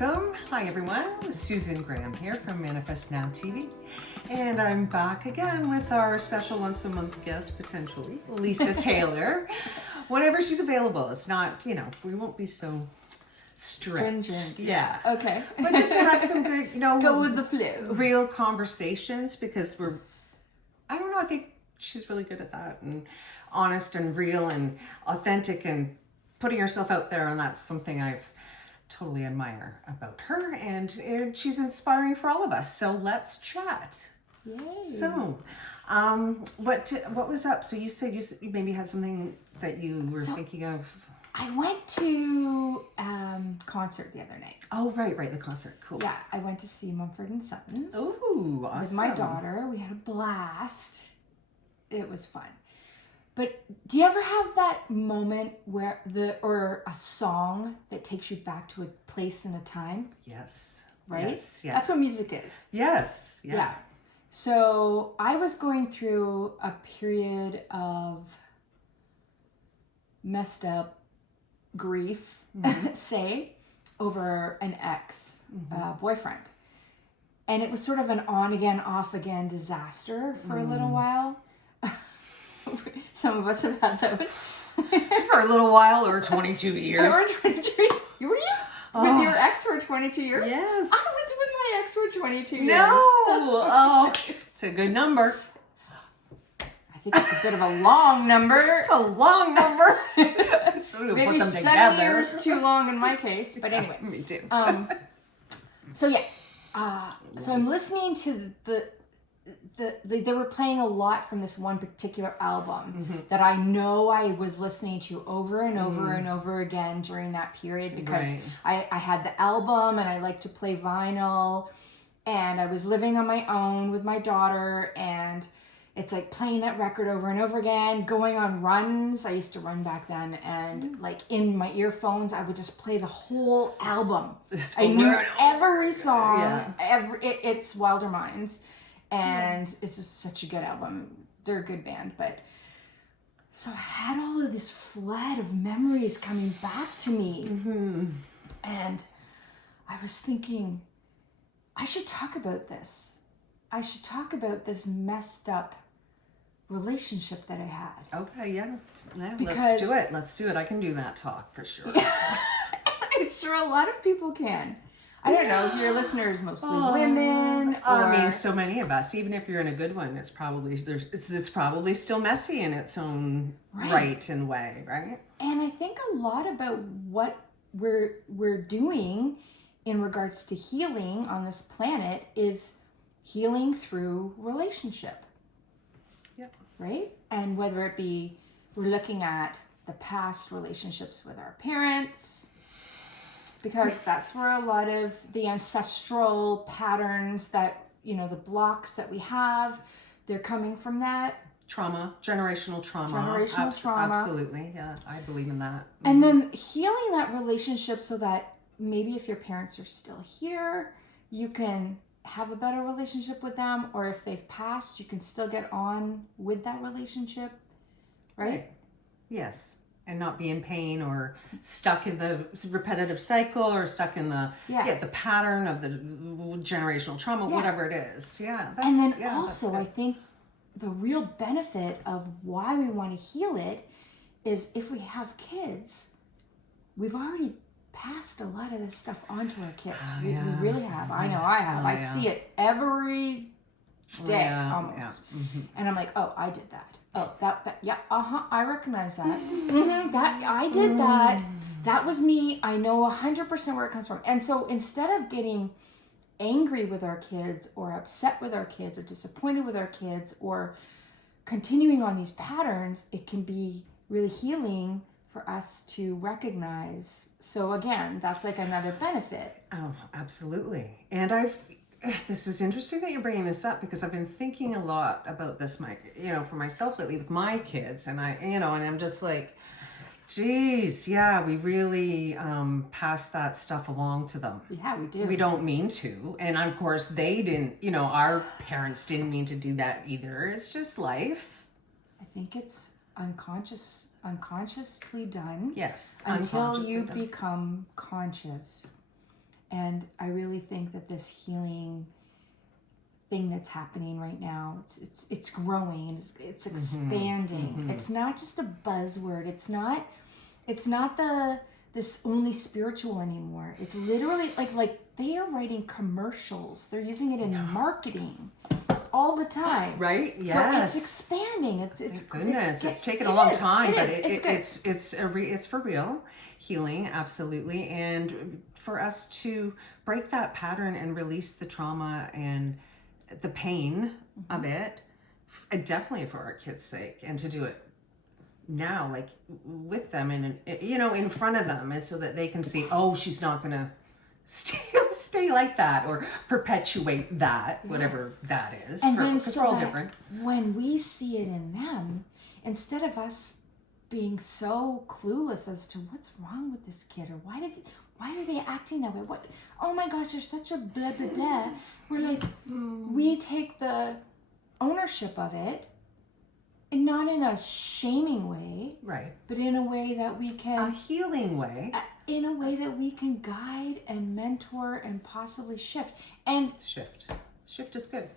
Welcome. Hi everyone. Susan Graham here from Manifest Now TV. And I'm back again with our special once a month guest, potentially, Lisa Taylor. Whenever she's available. It's not, we won't be so strict. Stringent. Yeah. Okay. But just to have some good, go with the flow. Real conversations, because I think she's really good at that, and honest and real and authentic and putting herself out there. And that's something I've totally admire about her, and she's inspiring for all of us. So let's chat. Yay. So, what was up? So you said you maybe had something that you were thinking of. I went to concert the other night. Oh, right, the concert. Cool. Yeah, I went to see Mumford and Sons. Oh, awesome. With my daughter. We had a blast. It was fun. But do you ever have that moment where or a song that takes you back to a place and a time? Yes. Right? Yes. Yeah. That's what music is. Yes. Yeah. So I was going through a period of messed up grief, say, over an ex boyfriend. And it was sort of an on again, off again disaster for a little while. Some of us have had those. For a little while, or 22 years. Or 22. Were you with your ex for 22 years? Yes. I was with my ex for 22 years. No. It's a good number. I think it's a bit of a long number. It's a long number. Maybe put them 7 together. years too long in my case. But anyway. Me too. So yeah. So I'm listening to they were playing a lot from this one particular album that I know I was listening to over and over and over again during that period, because I had the album and I like to play vinyl, and I was living on my own with my daughter, and it's like playing that record over and over again, going on runs. I used to run back then, and like in my earphones, I would just play the whole album. I knew every song. Yeah. It's Wilder Minds. And it's just such a good album. They're a good band. But so I had all of this flood of memories coming back to me. And I was thinking, I should talk about this. I should talk about this messed up relationship that I had. Okay, yeah. Because Let's do it. I can do that talk for sure. I'm sure a lot of people can. I don't know if your listeners mostly women. I mean, so many of us. Even if you're in a good one, it's probably still messy in its own right and way, right? And I think a lot about what we're doing in regards to healing on this planet is healing through relationship. Yep. Right? And whether it be we're looking at the past relationships with our parents, because that's where a lot of the ancestral patterns that, the blocks that we have, they're coming from that. Generational trauma. Absolutely, yeah, I believe in that. And then healing that relationship so that maybe if your parents are still here, you can have a better relationship with them, or if they've passed, you can still get on with that relationship, right? Yes. And not be in pain or stuck in the repetitive cycle, or stuck in the pattern of the generational trauma, whatever it is. Yeah. And then also, I think the real benefit of why we want to heal it is if we have kids, we've already passed a lot of this stuff on to our kids. We really have. I know I have. I see it every day almost. And I'm like, oh, I did that. Oh, that, yeah, I recognize that. That I did that. That was me. I know 100% where it comes from. And so instead of getting angry with our kids, or upset with our kids, or disappointed with our kids, or continuing on these patterns, it can be really healing for us to recognize. So again, that's like another benefit. Oh, absolutely. And this is interesting that you're bringing this up, because I've been thinking a lot about this, for myself lately with my kids, and and I'm just like, geez, we really pass that stuff along to them. Yeah, we do. We don't mean to, and of course they didn't. Our parents didn't mean to do that either. It's just life. I think it's unconsciously done. Yes, until you become conscious. And I really think that this healing thing that's happening right now, it's growing and it's expanding. It's not just a buzzword. It's not this only spiritual anymore. It's literally like they are writing commercials. They're using it in marketing all the time. Right? Yes. So it's expanding. It's Thank goodness. It's taken a long time, but it's for real healing, absolutely. And for us to break that pattern and release the trauma and the pain of it, and definitely for our kids' sake, and to do it now, like with them and in front of them, is so that they can see, oh, she's not gonna stay like that or perpetuate that, whatever that is. And then because we're all different. When we see it in them, instead of us being so clueless as to what's wrong with this kid or why are they acting that way? What? Oh my gosh, they're such a blah blah blah. We're like, we take the ownership of it, and not in a shaming way, Right. but in a way that we can, A healing way. in a way that we can guide and mentor and possibly shift. And Shift is good.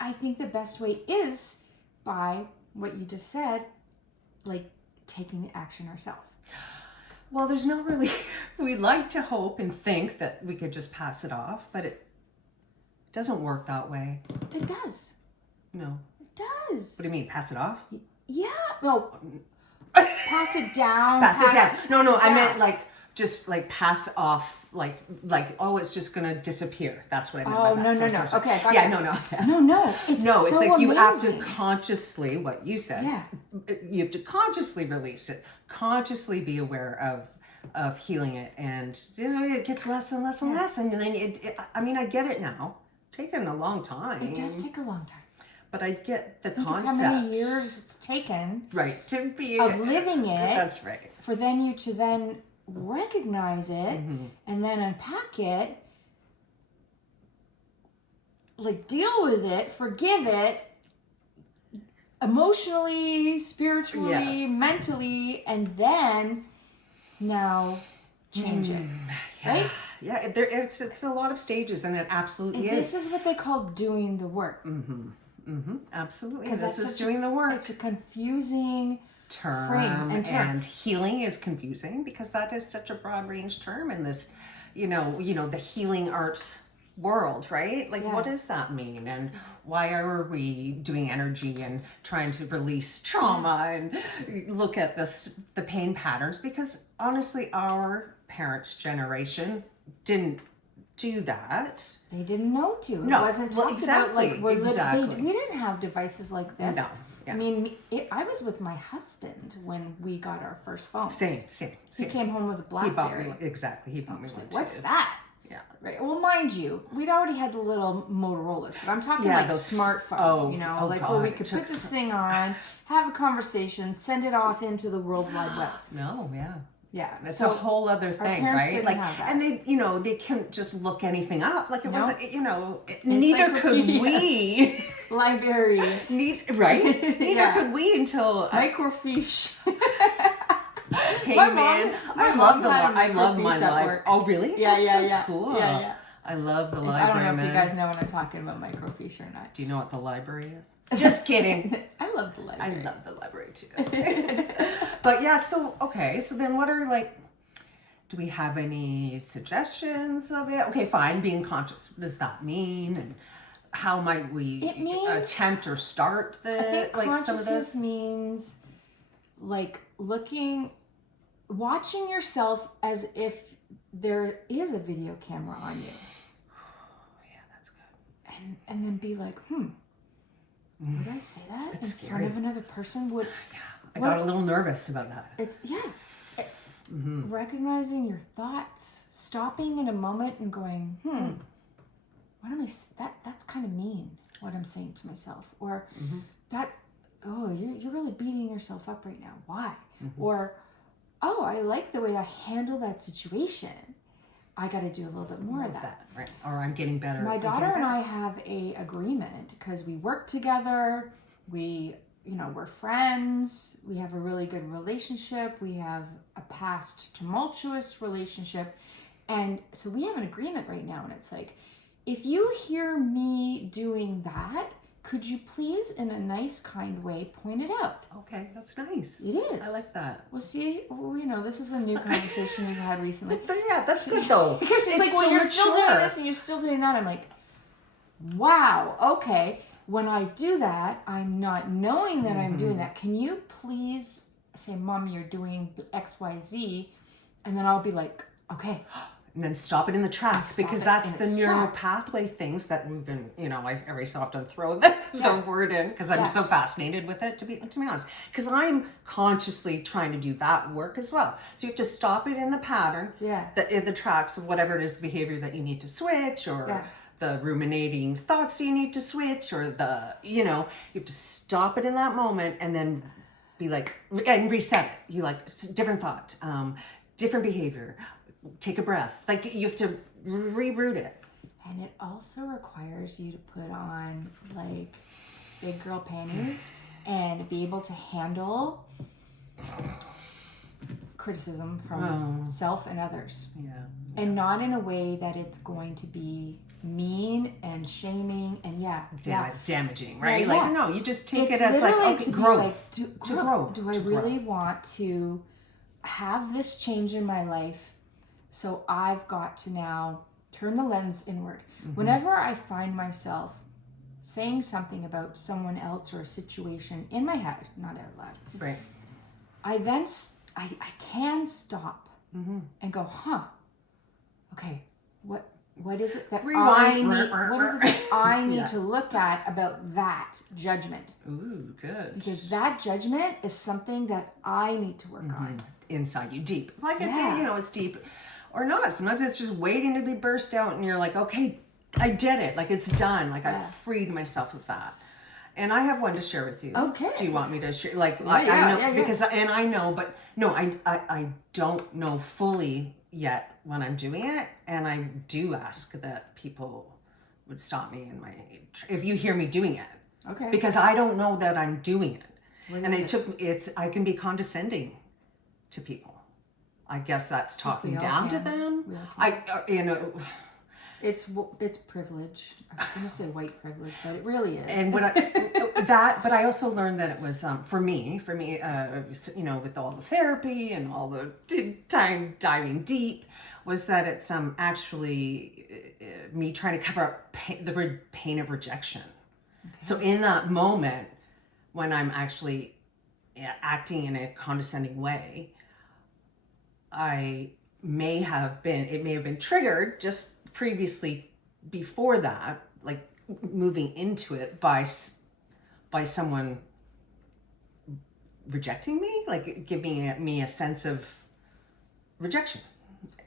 I think the best way is by what you just said, like taking the action ourselves. Well, there's no really, we like to hope and think that we could just pass it off, but it doesn't work that way. It does. No. It does. What do you mean, pass it off? Yeah. No. Pass it down. Pass it down. No, pass it I down. meant like, just like pass off, like, oh, it's just going to disappear. That's what I meant by that. No. Sorry. Okay, gotcha. Yeah, no. No. It's No, it's so like you have to amazing. consciously, what you said, you have to consciously release it, consciously be aware of healing it, and it gets less and less and less, and then I get it now. It's taken a long time. It does take a long time. But I get the Think of concept. how many years it's taken Right, to be of living it. That's right. For then you to then recognize it Mm-hmm. and then unpack it, like deal with it, forgive it, emotionally, spiritually, Yes. mentally, and then now change it. Right? Yeah, it's a lot of stages, and it absolutely And is. this is what they call doing the work. Absolutely. 'Cause This that's is such doing the work. It's a confusing Term frame and term. and healing is confusing because that is such a broad range term in this, the healing arts world, right? Like, Yeah. what does that mean? And why are we doing energy and trying to release trauma and look at the pain patterns? Because honestly, our parents' generation didn't do that. They didn't know to. No. It wasn't Well, talked exactly, about. Like exactly. we didn't have devices like this. No. Yeah. I mean, I was with my husband when we got our first phone. Same. He came home with a He bought BlackBerry. me, exactly. He bought me I was one like, what's too. that? Yeah. Right. Well, mind you, we'd already had the little Motorola's, but I'm talking Yeah, like those- smartphone. oh like God, where we it could took put this thing on, have a conversation, send it off into the World Wide Web. No, yeah. Yeah. That's so a whole other thing, parents right? didn't Like, have that. and they couldn't just look anything up. Like, it No. wasn't, neither could Encyclopedias. we. libraries, Right? Neither Yeah. could we until. microfiche. Hey, My man, mom I love had a I love my microfiche at life. work. Oh, really? Yeah, That's yeah, so yeah. Cool. Yeah. I love the I library, don't know if man. you guys know what I'm talking about microfiche or not. Do you know what the library is? Just kidding. I love the I library. love the library too. But yeah, so then what are do we have any suggestions of it? Okay, fine, being conscious. What does that mean? And how might we It means- attempt or start I think some of consciousness this? means like watching yourself as if there is a video camera on you. Yeah, that's good. And then be like, would I say that in scary. front of another person? Would I got a little nervous about that. it's recognizing your thoughts, stopping in a moment and going, what am that's kind of mean what I'm saying to myself, or you're really beating yourself up right now. Why? Or I like the way I handle that situation. I got to do a little bit more of that. Right? Or I'm getting better. My I'm daughter getting and better. I have a agreement because we work together. We're friends. We have a really good relationship. We have a past tumultuous relationship. And so we have an agreement right now, and it's like, if you hear me doing that, could you please, in a nice, kind way, point it out? Okay, that's nice. It is. I like that. Well, see, this is a new conversation we've had recently. But yeah, that's good though. Because it's like, well, so you're still doing mature. this and you're still doing that. I'm like, wow, okay. When I do that, I'm not knowing that I'm doing that. Can you please say, Mom, you're doing X, Y, Z? And then I'll be like, okay. And then stop it in the tracks, Stop because it that's in the its neural track. pathway things that we've been, I every so often throw the word in because I'm Yeah. so fascinated with it, to be honest. Because I'm consciously trying to do that work as well. So you have to stop it in the pattern, Yeah. the tracks of whatever it is, the behavior that you need to switch, or Yeah. the ruminating thoughts you need to switch, or you have to stop it in that moment and then be like, and reset it. You like, different thought, different behavior. Take a breath. Like, you have to reroute it. And it also requires you to put on like big girl panties and be able to handle criticism from self and others. Yeah. And not in a way that it's going to be mean and shaming and Damaging, right? Yeah, like, yeah. no, you just take It's it as like, literally okay, to be growth. like, to grow. Do I to really grow. want to have this change in my life? So I've got to now turn the lens inward. Whenever I find myself saying something about someone else or a situation in my head, not out loud, Right. I then I can stop and go, okay, what is it that I Rewind. need? What is it that I need Yeah. to look at about that judgment? Ooh, good. Because that judgment is something that I need to work on. Inside you, deep. Like, Yeah. it's deep or not. Sometimes it's just waiting to be burst out, and you're like, okay, I did it. Like, it's done. Like, Yeah. I freed myself of that. And I have one to share with you. Okay. Do you want me to share? Like, Yeah, I know, yeah. because, and I know, but no, I don't know fully yet when I'm doing it. And I do ask that people would stop me if you hear me doing it, Okay. because I don't know that I'm doing it. What And is I can be condescending to people. I guess that's talking we all down to can. them. We all It's It's privilege. I was gonna say white privilege, but it really is. And but I also learned that it was for me, with all the therapy and all the time diving deep, was that it's actually me trying to cover up the pain of rejection. Okay. So in that moment, when I'm actually acting in a condescending way, it may have been triggered just previously before that, like moving into it by someone rejecting me, like giving me a sense of rejection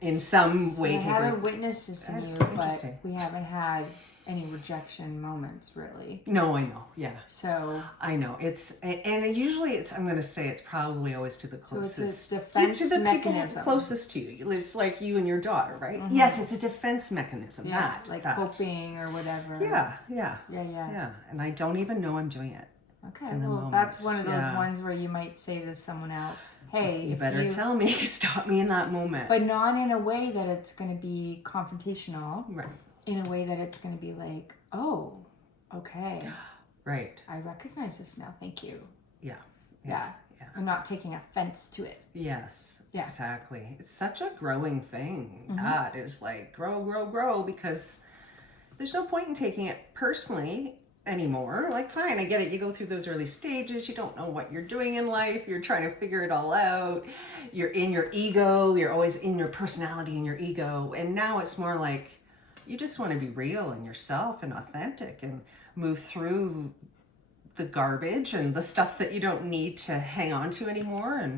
in some way. I haven't witnessed this in you, but Interesting. we haven't had any rejection moments, really. No, I know. Yeah. So I know usually I'm going to say it's probably always to the closest. So it's a defense to the mechanism. people closest to you. It's like you and your daughter, right? Yes, it's a defense mechanism. Yeah, that coping or whatever. Yeah. Yeah. And I don't even know I'm doing it. Okay, in the well, moment. that's one of those Yeah. ones where you might say to someone else, hey, You if better tell me, stop me in that moment. but not in a way that it's going to be confrontational, Right. in a way that it's going to be like, oh, okay, Right. I recognize this now, thank you. Yeah. Yeah. I'm not taking offense to it. Yes. Yeah. Exactly. It's such a growing thing. That is like grow, because there's no point in taking it personally anymore. Like, fine, I get it. You go through those early stages. You don't know what you're doing in life. You're trying to figure it all out. You're in your ego. You're always in your personality and your ego. And now it's more like you just want to be real and yourself and authentic and move through the garbage and the stuff that you don't need to hang on to anymore,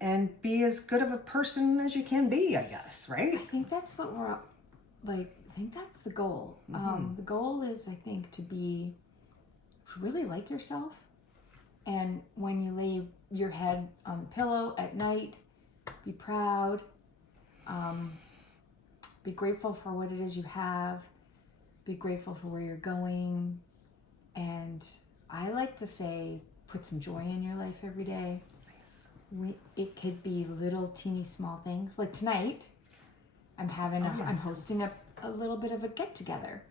and be as good of a person as you can be, I guess, right? I think that's what we're like. I think that's the goal. The goal is, I think, to really like yourself, and when you lay your head on the pillow at night, be proud, be grateful for what it is you have, be grateful for where you're going, and I like to say, put some joy in your life every day. It could be little teeny small things, like tonight. I'm hosting a little bit of a get together.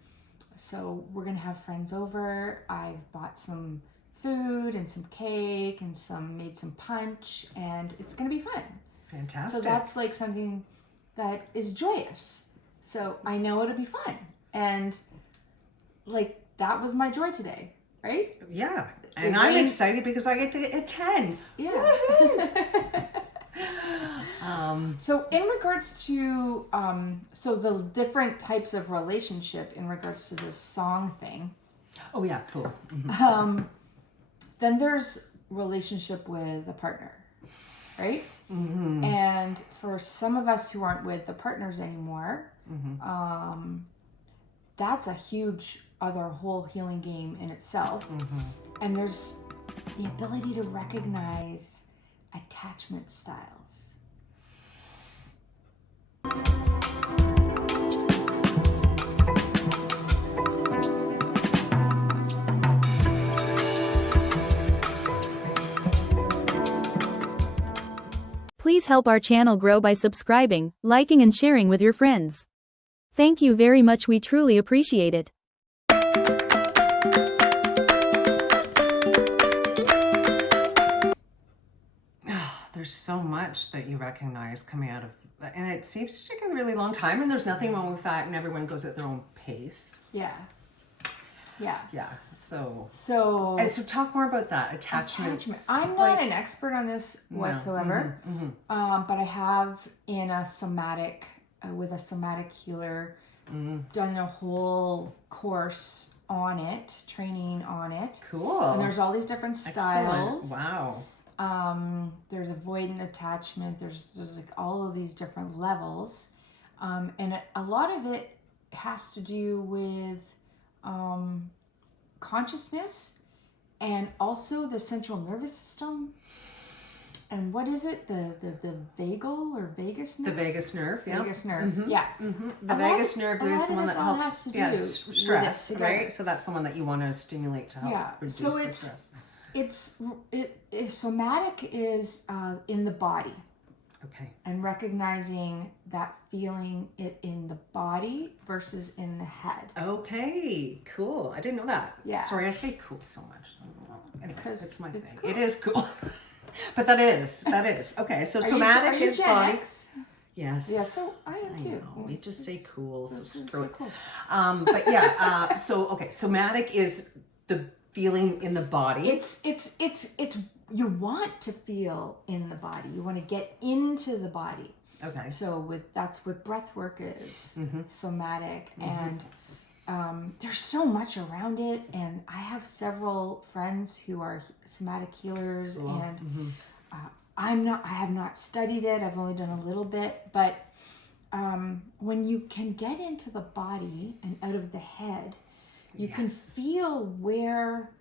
So we're gonna have friends over. I've bought some food and some cake and made some punch, and it's gonna be fun. Fantastic. So that's like something that is joyous. So I know it'll be fun. And like that was my joy today, right? Yeah. And I'm excited because I get to attend. Yeah. So in regards to so the different types of relationship in regards to this song thing. Oh yeah, cool. Mm-hmm. Then there's relationship with a partner, right? Mm-hmm. And for some of us who aren't with the partners anymore, Mm-hmm. That's a huge other whole healing game in itself. Mm-hmm. And there's the ability to recognize attachment styles. Please help our channel grow by subscribing, liking and sharing with your friends. Thank you very much, we truly appreciate it. There's so much that you recognize coming out of, and it seems to take a really long time, and there's nothing wrong with that, and everyone goes at their own pace. Yeah. So And so talk more about that, attachment. I'm not an expert on this whatsoever, Mm-hmm. but I have in a somatic, with a somatic healer, done a whole course on it, training on it. Cool. And there's all these different styles. Excellent. Wow. There's avoidant attachment. There's like all of these different levels, and a lot of it has to do with consciousness and also the central nervous system. And what is it? The vagal or vagus nerve? The vagus nerve, yeah. Vagus nerve, Mm-hmm. yeah. Mm-hmm. The vagus nerve is the one that helps, stress, with right? So that's the one that you want to stimulate to help reduce the stress. Somatic is in the body. Okay. And recognizing that feeling it in the body versus in the head. Okay, cool. I didn't know that. Yeah. Sorry, I say cool so much. Anyway, it's my thing. Cool. It is cool. But that is. Okay, so somatic is body. X? Yes. Yeah, so I am too. We just say cool, so screw it. Cool. But yeah, somatic is the feeling in the body. It's you want to feel in the body. You want to get into the body. Okay. So that's what breath work is, somatic, and there's so much around it. And I have several friends who are somatic healers, and I have not studied it. I've only done a little bit, but when you can get into the body and out of the head, you can feel where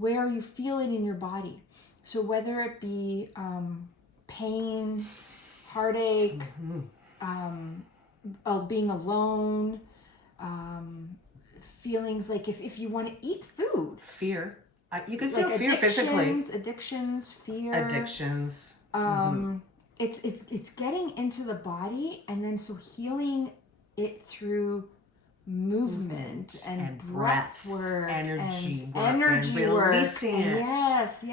you feel it in your body. So whether it be pain, heartache, being alone, feelings like if you want to eat food. Fear. You can feel like fear physically. Addictions, fear. Addictions. It's getting into the body, and then so healing it through movement and breath work, energy and work, energy and work. releasing it. Yes.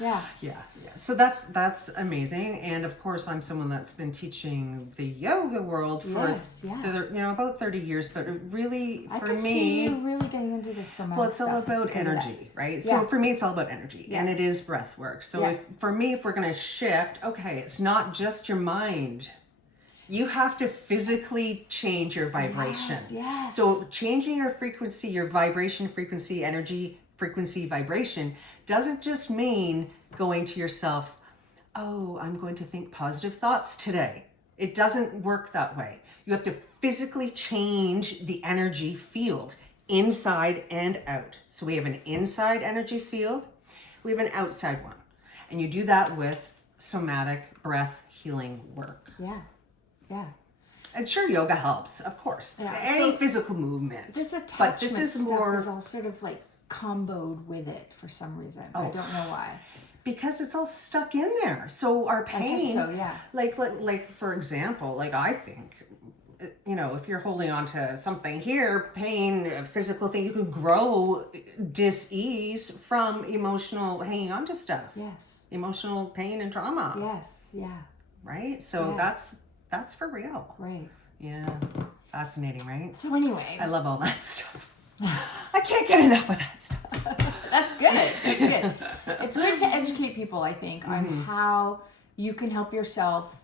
Yeah. So that's amazing. And of course, I'm someone that's been teaching the yoga world for about 30 years. But really, I for could me, see you really getting into this somatic well, it's all stuff about because of energy, right? Yeah. So for me, it's all about energy, and it is breath work. So if we're going to shift, okay, it's not just your mind. You have to physically change your vibration. Yes. So changing your frequency, your vibration, frequency, energy, frequency, vibration doesn't just mean going to yourself, oh, I'm going to think positive thoughts today. It doesn't work that way. You have to physically change the energy field inside and out. So we have an inside energy field, we have an outside one. And you do that with somatic breath healing work. Yeah. And sure, yoga helps, of course. Yeah. Any physical movement. This attachment but this is stuff more is all sort of like comboed with it for some reason. I don't know why. because it's all stuck in there. So our pain, guess so, yeah. like for example, like I think, if you're holding on to something here, pain, a physical thing, you could grow dis-ease from emotional hanging on to stuff. Yes. Emotional pain and trauma. Yes. Yeah. Right? So Yeah. that's for real. Right. Yeah. Fascinating, right? So anyway, I love all that stuff. I can't get enough of that stuff. that's good. That's good. It's good to educate people, I think, on how you can help yourself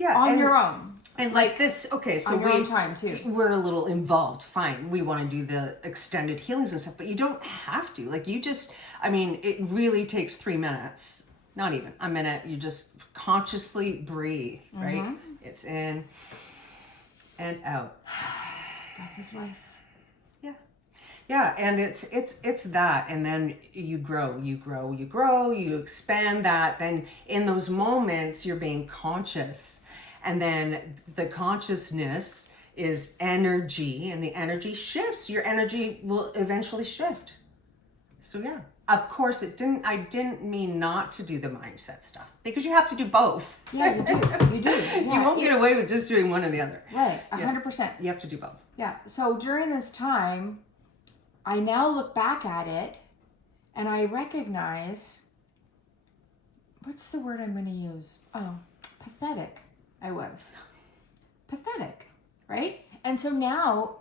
on your own. And like this, okay, so on your own time too. We're a little involved. Fine, we want to do the extended healings and stuff, but you don't have to. Like it really takes 3 minutes, not even a minute. You just consciously breathe, right? It's in and out. Breath is life. Yeah, and it's that, and then you grow, you expand that. Then in those moments, you're being conscious, and then the consciousness is energy, and the energy shifts. Your energy will eventually shift. So yeah, of course, I didn't mean not to do the mindset stuff, because you have to do both. Yeah, you do. Yeah. You won't get away with just doing one or the other. Right, 100%. You have to do both. Yeah. So during this time, I now look back at it and I recognize, what's the word I'm going to use? Oh, pathetic. I was. Pathetic, right? And so now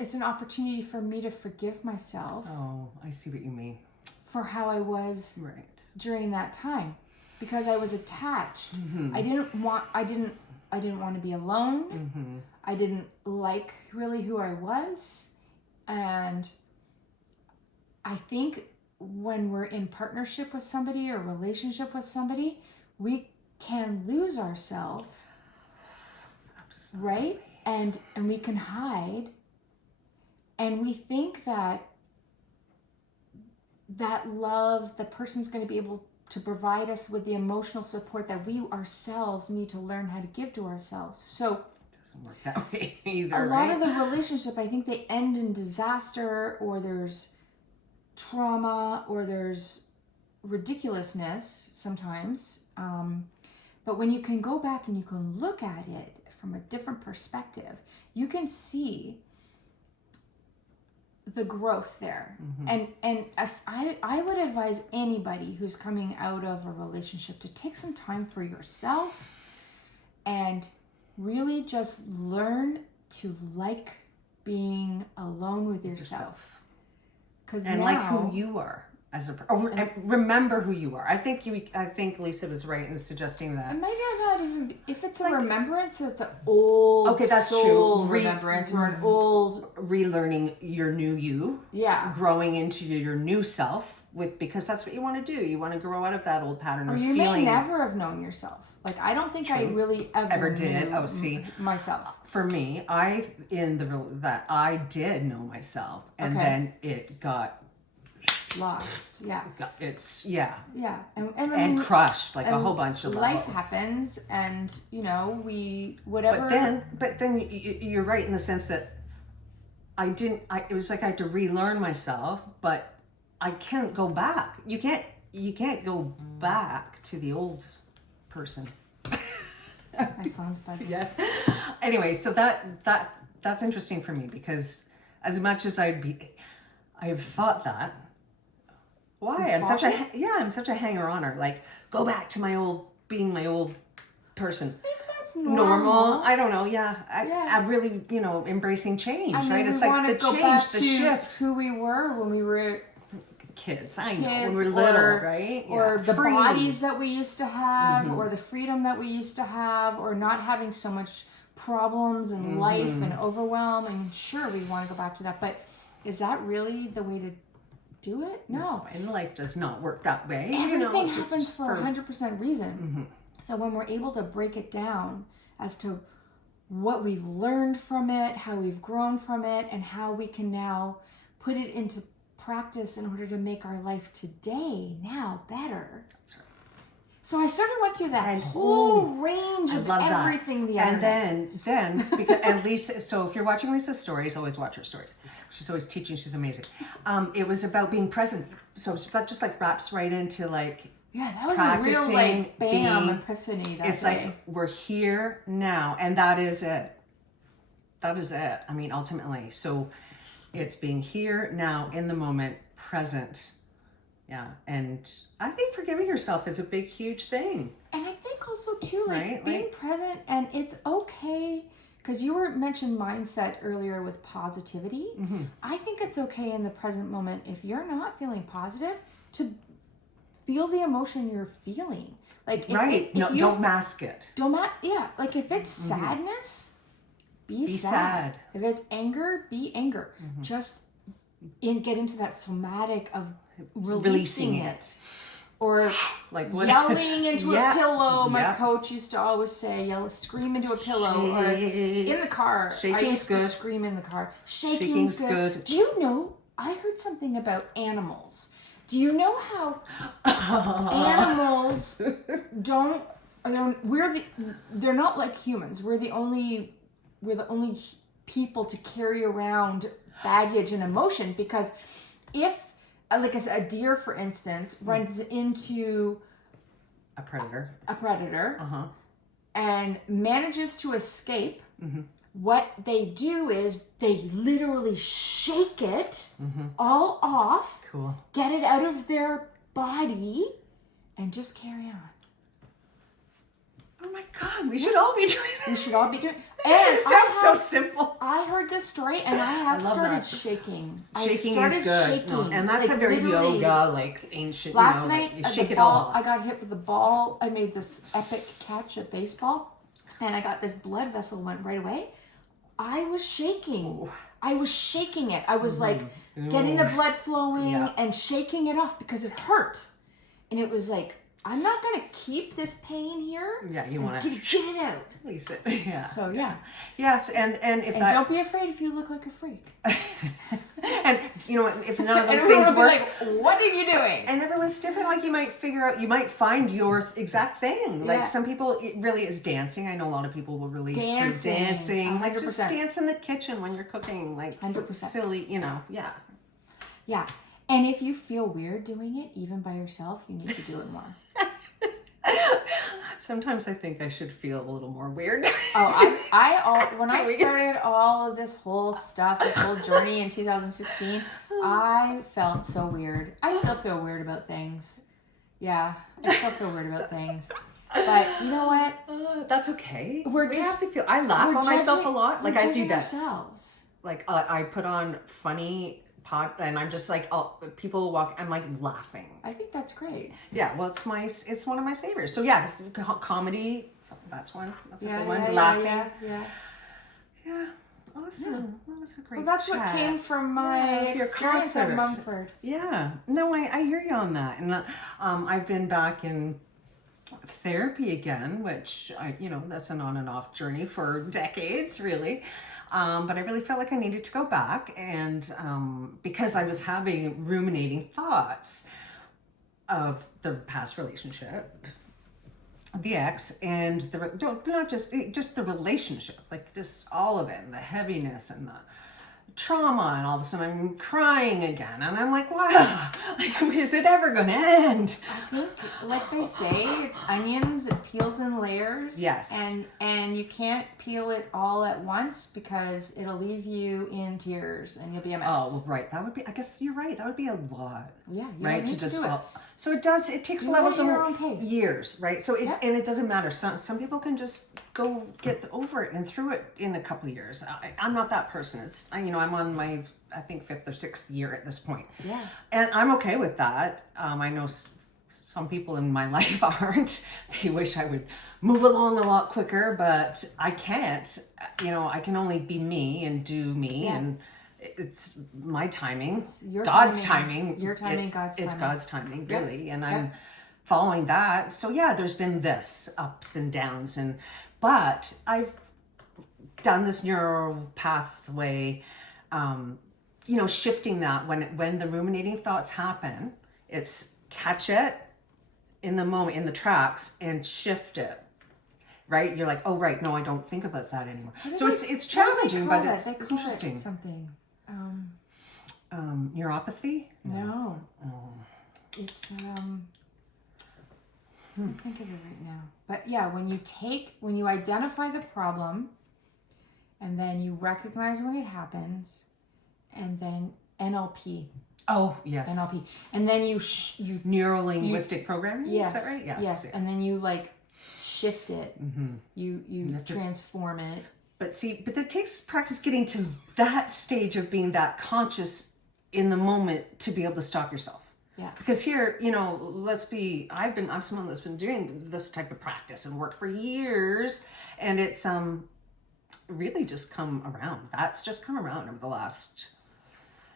it's an opportunity for me to forgive myself. Oh, I see what you mean. For how I was right during that time, because I was attached. I didn't want to be alone. I didn't like really who I was. And I think when we're in partnership with somebody or relationship with somebody, we can lose ourselves, right? And we can hide, and we think that love, the person's going to be able to provide us with the emotional support that we ourselves need to learn how to give to ourselves. So it doesn't work that way either. A lot of the relationship, I think, they end in disaster, or there's trauma, or there's ridiculousness sometimes. But when you can go back and you can look at it from a different perspective, you can see the growth there. And as I would advise anybody who's coming out of a relationship to take some time for yourself and really just learn to like being alone with yourself. And like who you are as and remember who you are. I think Lisa was right in suggesting that. It might not even be, if it's a remembrance, it's an old that's soul true. Remembrance or an old relearning your new you. Yeah. Growing into your new self because that's what you want to do. You want to grow out of that old pattern of you feeling. May never have known yourself. Like I don't think I really ever did. knew Myself. For me, I did know myself, and then it got lost. Yeah. Yeah, and crushed like a whole bunch of life levels. happens, and we whatever. But then you're right in the sense that it was like I had to relearn myself, but I can't go back. You can't go back to the old person. My phone's buzzing. Yeah. Anyway, so that's interesting for me, because as much as I've thought that. Why? I'm such a hanger-oner. Like, go back to being my old person. I think that's normal. I don't know. Yeah. I'm really, embracing change, right? It's like the change, the shift. Who we were when we were kids. I know, when we were little, right? Or the bodies that we used to have, or the freedom that we used to have, or not having so much problems in life and overwhelm. And sure, we want to go back to that, but is that really the way to do it? No. And life does not work that way. Everything happens for 100% reason. So when we're able to break it down as to what we've learned from it, how we've grown from it, and how we can now put it into practice in order to make our life today now better. That's right. So I sort of went through that whole range of everything the other day. And then because and Lisa, so if you're watching Lisa's stories, always watch her stories. She's always teaching. She's amazing. It was about being present. So that just like wraps right into like Yeah, that was a real like bam being, epiphany that it's day. like we're here now, and that is it. That is it. I mean, ultimately. So it's being here now, in the moment, present. Yeah. And I think forgiving yourself is a big, huge thing. And I think also too, like Right? being Like- present, and it's okay, because you were mentioned mindset earlier with positivity. Mm-hmm. I think it's okay in the present moment, if you're not feeling positive, to feel the emotion you're feeling. Like Right. No, you don't mask it. yeah, like if it's sadness, be sad. sad. If it's anger, be anger. Just get into that somatic of releasing it. Or Like what? yelling into Yeah. a pillow. My Yeah. coach used to always say, scream into a pillow. Or in the car. I Shaking's used to good. scream in the car. Shaking's Shaking's good. good. Do you know, I heard something about animals. Do you know how animals don't, they're not like humans. We're the only people to carry around baggage and emotion, because if, like a deer, for instance, runs into A predator. a predator Uh-huh. and manages to escape, what they do is they literally shake it all off, Cool. get it out of their body, and just carry on. Oh my God, we should all be doing We that. should all be doing. And It sounds so simple. I heard this story, and I have love started that. shaking. Shaking I started is good. shaking. No, and that's like, a very literally. yoga, like ancient, Last you know, night, like, you at shake the it all ball, off. I got hit with the ball. I made this epic catch at baseball, and I got this blood vessel went right away. I was shaking. Ooh. I was shaking it. I was like getting the blood flowing Yeah. and shaking it off because it hurt. And it was like, I'm not going to keep this pain here. Yeah, you want to Get it out. release it. Yeah. So, yeah. Yes, and if And that, don't be afraid if you look like a freak. and you know what, if none of those Everyone things will be work, like, what are you doing? and everyone's different, like you might figure out, you might find your exact thing. Like Yeah. some people, it really is dancing. I know a lot of people will release through dancing. Like just 100%. dance in the kitchen when you're cooking, like 100%. silly, you know, yeah. Yeah. And if you feel weird doing it, even by yourself, you need to do it more. Sometimes I think I should feel a little more weird. When I started all of this whole stuff, this whole journey in 2016, I felt so weird. I still feel weird about things. Yeah, I still feel weird about things. But you know what? That's okay. We're We just- have to feel. I laugh on myself a lot. Like we're I do judging this. ourselves. Like I put on funny and I'm just like, oh, people walk. I'm like laughing. I think that's great. Yeah. Well, it's one of my savers. So yeah, comedy. That's one. That's a good one. Yeah, Laughing. yeah. Yeah. Awesome. Well, that's a great. Well, that's what chat. came from my Yeah, your experience at concert. Mumford. Yeah. No, I hear you on that. And I've been back in therapy again, which that's an on and off journey for decades, really. But I really felt like I needed to go back, and because I was having ruminating thoughts of the past relationship, the ex, and not just the relationship, like just all of it, and the heaviness and the trauma, and all of a sudden I'm crying again, and I'm like, wow, like is it ever gonna end? I think, like they say, it's onions. It peels in layers. Yes. And you can't peel it all at once, because it'll leave you in tears and you'll be a mess. Oh, right. That would be. I guess you're right. That would be a lot. Yeah. You Right. don't need To just. do it. So it does. It takes You levels go of at your own pace. years, right? So Yep. and it doesn't matter. Some people can just go get over it and through it in a couple of years. I'm not that person. It's I'm on my I think 5th or 6th year at this point. Yeah. And I'm okay with that. I know some people in my life aren't. They wish I would move along a lot quicker, but I can't. I can only be me and do me, Yeah. and it's my timing. your God's timing. timing. Your timing, God's It's timing. God's timing, Yep. really, and Yep. I'm following that. So yeah, there's been this ups and downs, but I've done this neural pathway. Shifting that when the ruminating thoughts happen, it's catch it in the moment, in the tracks, and shift it. Right? You're like, oh right, no, I don't think about that anymore. So it's challenging, but it's interesting. Something. Neuropathy? No. Oh. It's can't think of it right now. But yeah, when you identify the problem, and then you recognize when it happens, and then NLP. Oh, yes. NLP. And then you Neuro-linguistic programming, yes, is that right? Yes. And then you like shift it. You transform it. But that takes practice getting to that stage of being that conscious in the moment to be able to stop yourself. Yeah. Because here, I'm someone that's been doing this type of practice and work for years, and it's really just come around. That's just come around over the last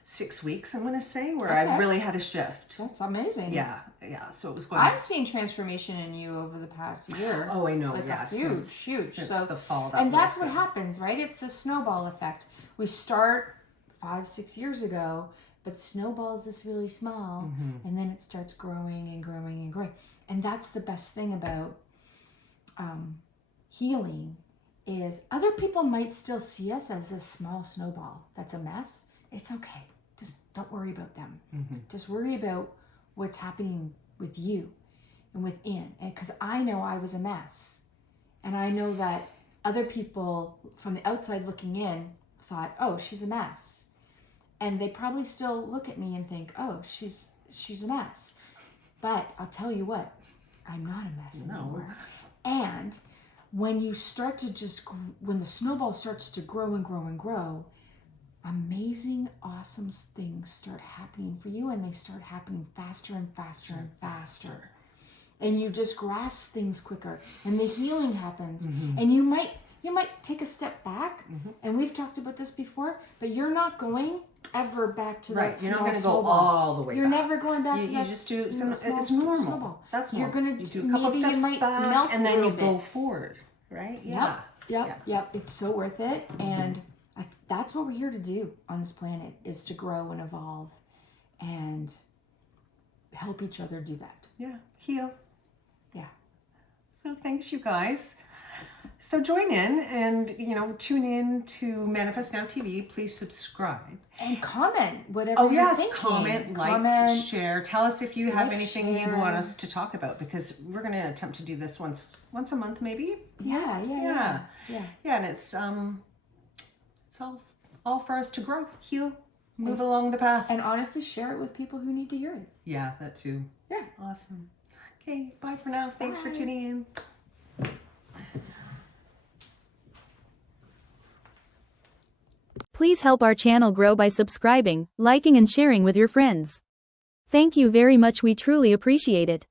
6 weeks, I'm going to say, where I've really had a shift. That's amazing. Yeah. So it was going. I've seen transformation in you over the past year. Oh, I know. Like yeah. huge. Since So the fall. And that's what happens, right? It's the snowball effect. We start 5-6 years ago, but the snowball is this really small, and then it starts growing and growing and growing. And that's the best thing about healing is other people might still see us as a small snowball that's a mess. It's okay. Just don't worry about them. Just worry about what's happening with you and within. And because I know I was a mess, and I know that other people from the outside looking in thought, oh, she's a mess. And they probably still look at me and think, oh, she's a mess. But I'll tell you what, I'm not a mess anymore. And when you start to when the snowball starts to grow and grow and grow, amazing, awesome things start happening for you, and they start happening faster and faster and faster. And you just grasp things quicker, and the healing happens. And you might take a step back, and we've talked about this before, but you're not going ever back to that You're small not going to snowball. go all the way You're back. never going back to that. You just do small it's normal. snowball. That's You're normal. gonna You do a couple maybe steps you might back, melt and a then you little go bit. forward, right? Yep. It's so worth it, and that's what we're here to do on this planet, is to grow and evolve and help each other do that. Yeah, heal. Yeah. So thanks, you guys. So join in and, tune in to Manifest Now TV. Please subscribe. And comment whatever Oh, you're yes. thinking. Comment, share. Tell us if you have like, anything share. you want us to talk about, because we're going to attempt to do this once a month, maybe. Yeah. Yeah, and it's all for us to grow, heal, move along the path. And honestly, share it with people who need to hear it. Yeah, that too. Yeah. Awesome. Okay, bye for now. Thanks for tuning in. Please help our channel grow by subscribing, liking and sharing with your friends. Thank you very much, we truly appreciate it.